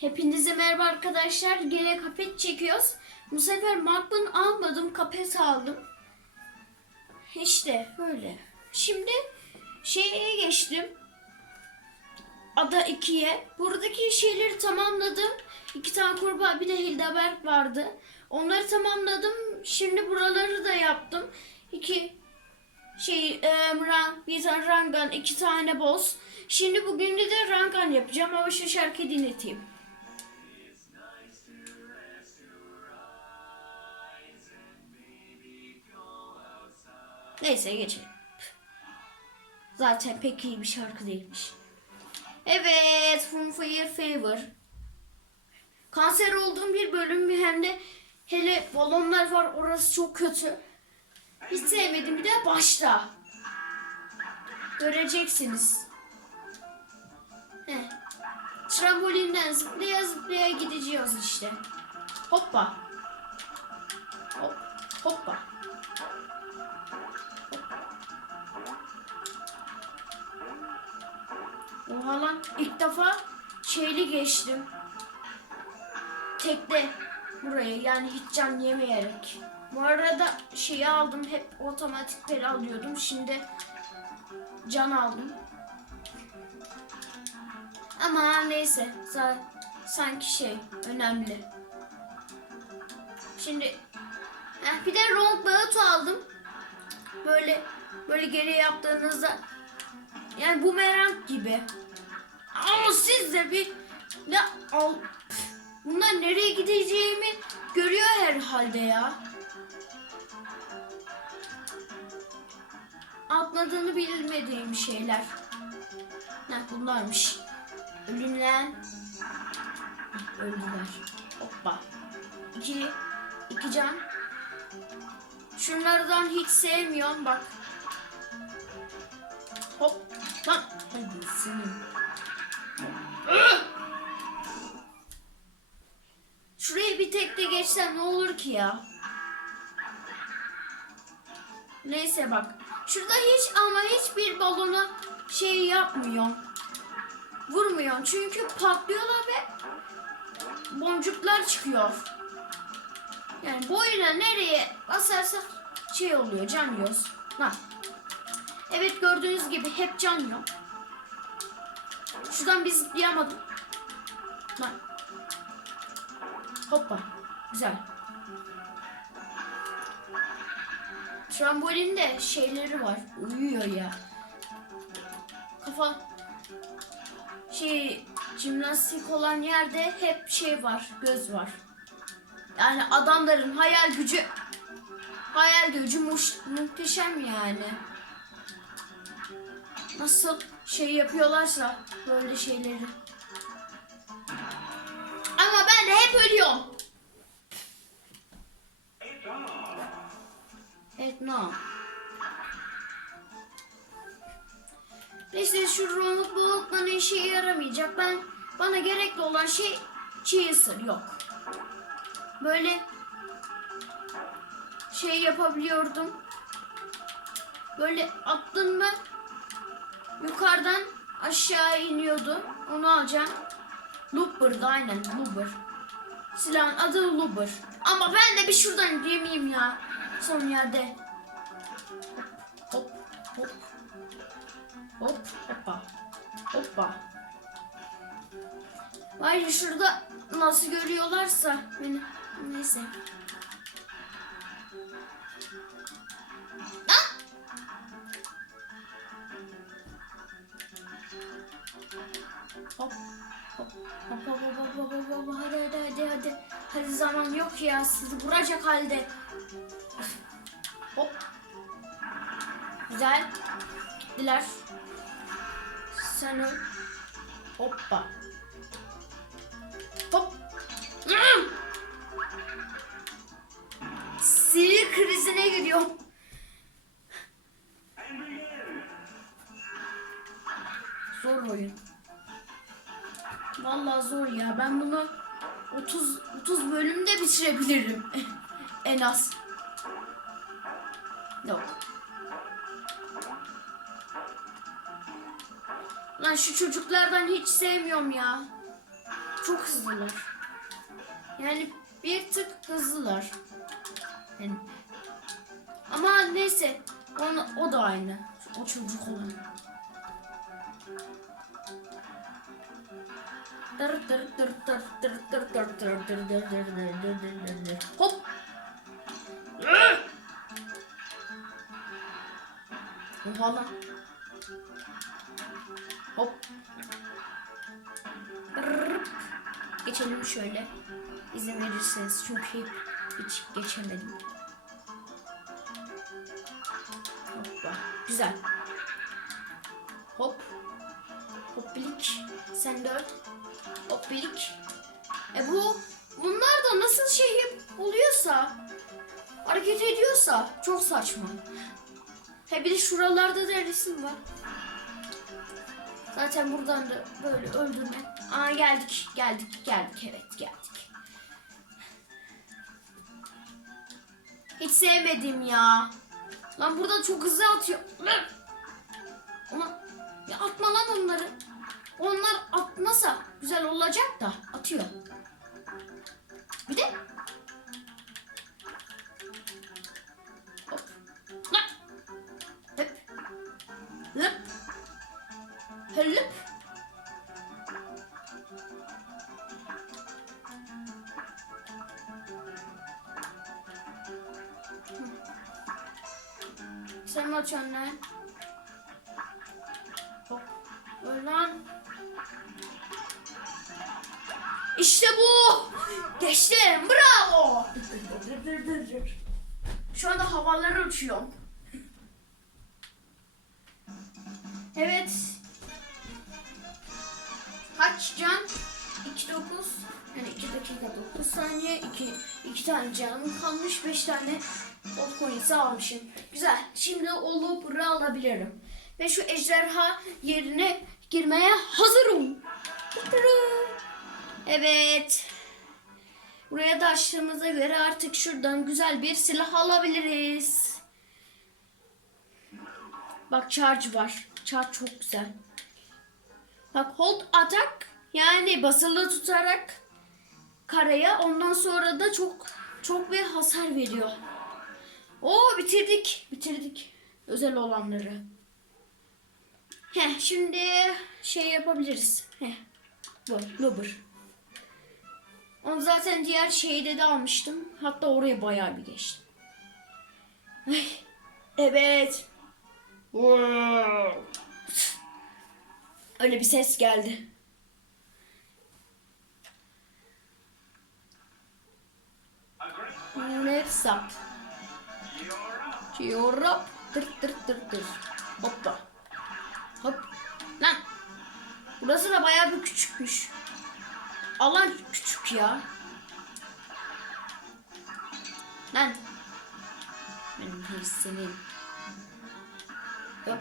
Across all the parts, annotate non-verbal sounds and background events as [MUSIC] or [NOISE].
Hepinize merhaba arkadaşlar. Gene kapet çekiyoruz. Bu sefer Magnum almadım. Kapet aldım. İşte böyle. Şimdi şeye geçtim. Ada 2'ye. Buradaki şeyleri tamamladım. İki tane kurbağa bir de Hildeberg vardı. Onları tamamladım. Şimdi buraları da yaptım. İki şey e, rang, bir tane rangan, iki tane boss. Şimdi bugün de rangan yapacağım ama şu şarkı dinleteyim. Neyse geçelim. Zaten pek iyi bir şarkı değilmiş. Evet, From Fire Fever. Kanser olduğum bir bölüm hem de hele balonlar var orası çok kötü. Hiç sevmedim bir de başta. Göreceksiniz. Heh. Trambolinden zıplaya zıplaya gideceğiz işte. Hoppa. Hop. Hoppa. Oha lan ilk defa şeyli geçtim. Tekte buraya yani hiç can yemeyerek. Bu arada şeyi aldım hep otomatik peri alıyordum. Şimdi can aldım. Ama neyse sanki şey önemli. Şimdi heh, bir de Round Boat aldım. Böyle böyle geri yaptığınızda yani bumerang gibi. Ama siz de bir ne al bunlar nereye gideceğimi görüyor herhalde ya. Atladığını bilmediğim şeyler. Ne bunlarmış. Ölümlen. Öldüler. Hoppa. İki, iki can. Şunlardan hiç sevmiyorum bak. Hop. Lan. Hadi senin. Şuraya bir tek de geçsem ne olur ki ya? Neyse bak. Şurada hiç ama hiçbir balona şey yapmıyor. Vurmuyor. Çünkü patlıyorlar ve boncuklar çıkıyor. Yani boyuna nereye basarsa şey oluyor. Can yiyoruz. Lan. Evet gördüğünüz gibi hep can yiyor. Şuradan bir zıplayamadım. Lan. Hoppa. Güzel. Trambolinde şeyleri var. Uyuyor ya. Kafa şey jimnastik olan yerde hep şey var. Göz var. Yani adamların hayal gücü hayal gücü muhteşem yani. Nasıl şey yapıyorlarsa böyle şeyleri. Ama ben de hep ölüyorum. Evet no. Neyse şu robot bulutların işe yaramayacak. Ben bana gerekli olan şey chaser yok. Böyle şey yapabiliyordum. Böyle attın mı yukarıdan aşağı iniyordu. Onu alacağım. Looper'dı aynen Looper. Silahın adı Looper. Ama ben de bir şuradan yemeyeyim ya. Son yerde. Hop hop hop. Hop hoppa. Hoppa. Vay şurada nasıl görüyorlarsa beni. Neyse. Hop. Hop. Hop hop hop hop hop hop hadi hadi hadi hadi. Hadi zaman yok ya sizi vuracak halde. Hop. Güzel. Sen öl. Hoppa. Hop. Hmm. Sinir krizine giriyorum. Zor oyun. Vallahi zor ya. Ben bunu 30 30 bölümde bitirebilirim. [LAUGHS] en az. Yok. Lan şu çocuklardan hiç sevmiyorum ya. çok hızlılar. Yani bir tık hızlılar. Yani. Ama neyse. Onu, o da aynı. O çocuk olan. Dır dır dır dır dır dır dır dır dır dır dır dır dır. Hop. Oha lan. Hop. Geçelim şöyle. İzin verirseniz çünkü hiç geçemedim. Hoppa. Güzel. Hop. Hoppilik. Sen de. Hoppilik. E bu bunlar da nasıl şey oluyorsa hareket ediyorsa çok saçma. He bir de şuralarda da resim var. Zaten buradan da böyle öldürme. Aa geldik, geldik, geldik. Evet geldik. Hiç sevmedim ya. Lan burada çok hızlı atıyor. Lan! Ulan güzel olacak da atıyor. Bir de Hop. Lan! Hop. Hop. Hılıp. Sen mi açıyorsun lan? Hop. Öl. İşte bu. Geçtim. Bravo. Şu anda havalara uçuyorum. Evet. Kaç can? 2 9 yani 2 dakika 9 saniye 2 2 tane canım kalmış 5 tane gold coins'i almışım. Güzel. Şimdi o loop'u alabilirim. Ve şu ejderha yerine girmeye hazırım. Evet. Buraya da açtığımıza göre artık şuradan güzel bir silah alabiliriz. Bak charge var. Charge çok güzel. Bak hold atak yani basılı tutarak karaya ondan sonra da çok çok bir hasar veriyor. Oo bitirdik. Bitirdik. Özel olanları. Heh şimdi şey yapabiliriz. Heh. Bu Lubber. Onu zaten diğer şeyde de almıştım. Hatta oraya bayağı bir geçtim. Ay, evet. Öyle bir ses geldi. Ne sap? Yorap. Tır tır tır tır. Hoppa. Hop. Lan. Burası da bayağı bir küçükmüş. Alan küçük ya. Lan. Benim hırs senin. Yok.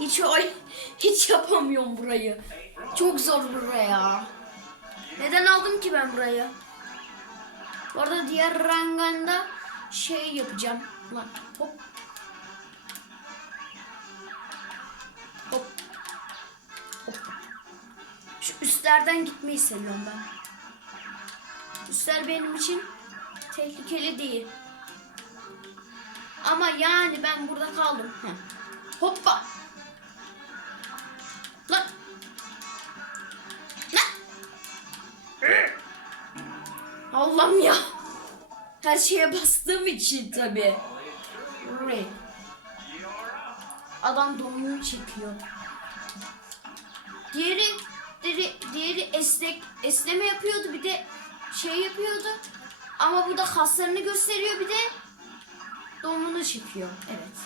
Hiç oy, hiç yapamıyorum burayı. Çok zor buraya. Neden aldım ki ben burayı? Bu arada diğer ranganda şey yapacağım. Lan. Hop. Üstlerden gitmeyi seviyorum ben. Üstler benim için tehlikeli değil. Ama yani ben burada kaldım. Heh. Hoppa. Lan. Lan. Allah'ım ya. Her şeye bastığım için tabi. Adam donunu çekiyor. Diğeri, diğeri, diğeri esnek, esneme yapıyordu bir de şey yapıyordu. Ama burada kaslarını gösteriyor bir de donunu çekiyor. Evet.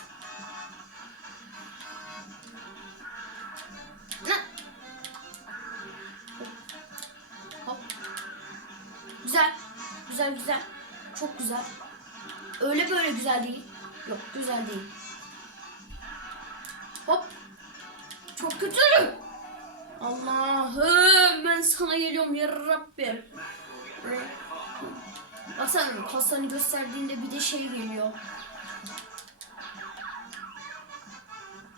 Hop. Güzel. Güzel güzel. Çok güzel. Öyle böyle güzel değil. Yok güzel değil. Sana geliyorum ya Rabbim. Baksana kaslarını gösterdiğinde bir de şey geliyor.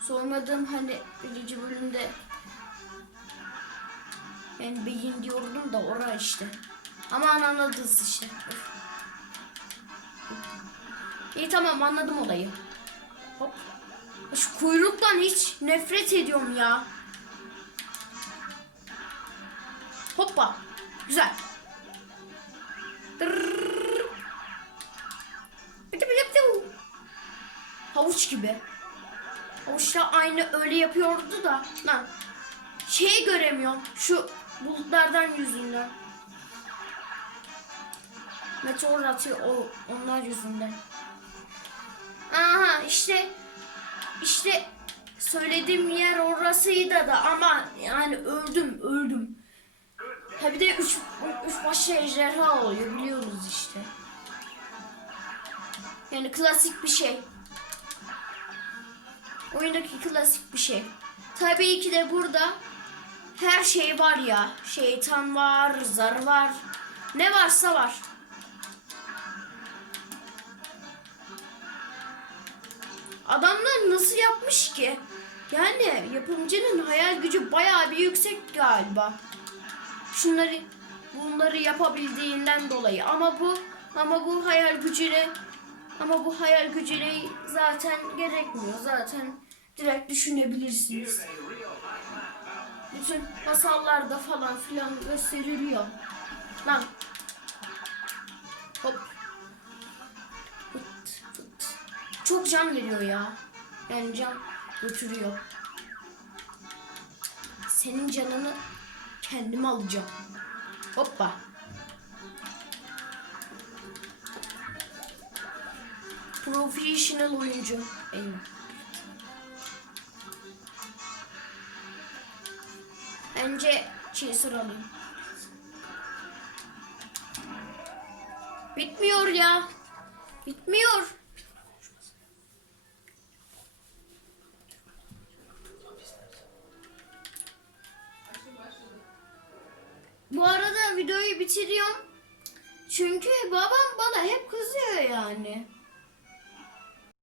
Sormadığım hani birinci bölümde Ben beyin diyordum da ora işte. Ama anladınız işte. İyi tamam anladım olayı. Hop. Şu kuyruktan hiç nefret ediyorum ya. Hoppa. Güzel. Havuç gibi. Havuç da aynı öyle yapıyordu da. Lan. Şeyi göremiyorum. Şu bulutlardan yüzünden. Meteor atıyor onlar yüzünden. Aha işte işte söylediğim yer orasıydı da ama yani öldüm öldüm. Ha bir de üç, üç başlı ejderha oluyor biliyoruz işte. Yani klasik bir şey. Oyundaki klasik bir şey. Tabii ki de burada her şey var ya. Şeytan var, zar var. Ne varsa var. Adamlar nasıl yapmış ki? Yani yapımcının hayal gücü bayağı bir yüksek galiba. Şunları bunları yapabildiğinden dolayı ama bu ama bu hayal gücüne ama bu hayal gücüne zaten gerekmiyor. Zaten direkt düşünebilirsiniz. Bütün masallarda falan filan gösteriliyor. Lan. Hop. Çok can veriyor ya. Yani can götürüyor. Senin canını kendime alacağım. Hoppa. Professional oyuncu. Eyvah. Bence Chaser alayım. Bitmiyor ya. Bitmiyor. Bu arada videoyu bitiriyorum. Çünkü babam bana hep kızıyor yani.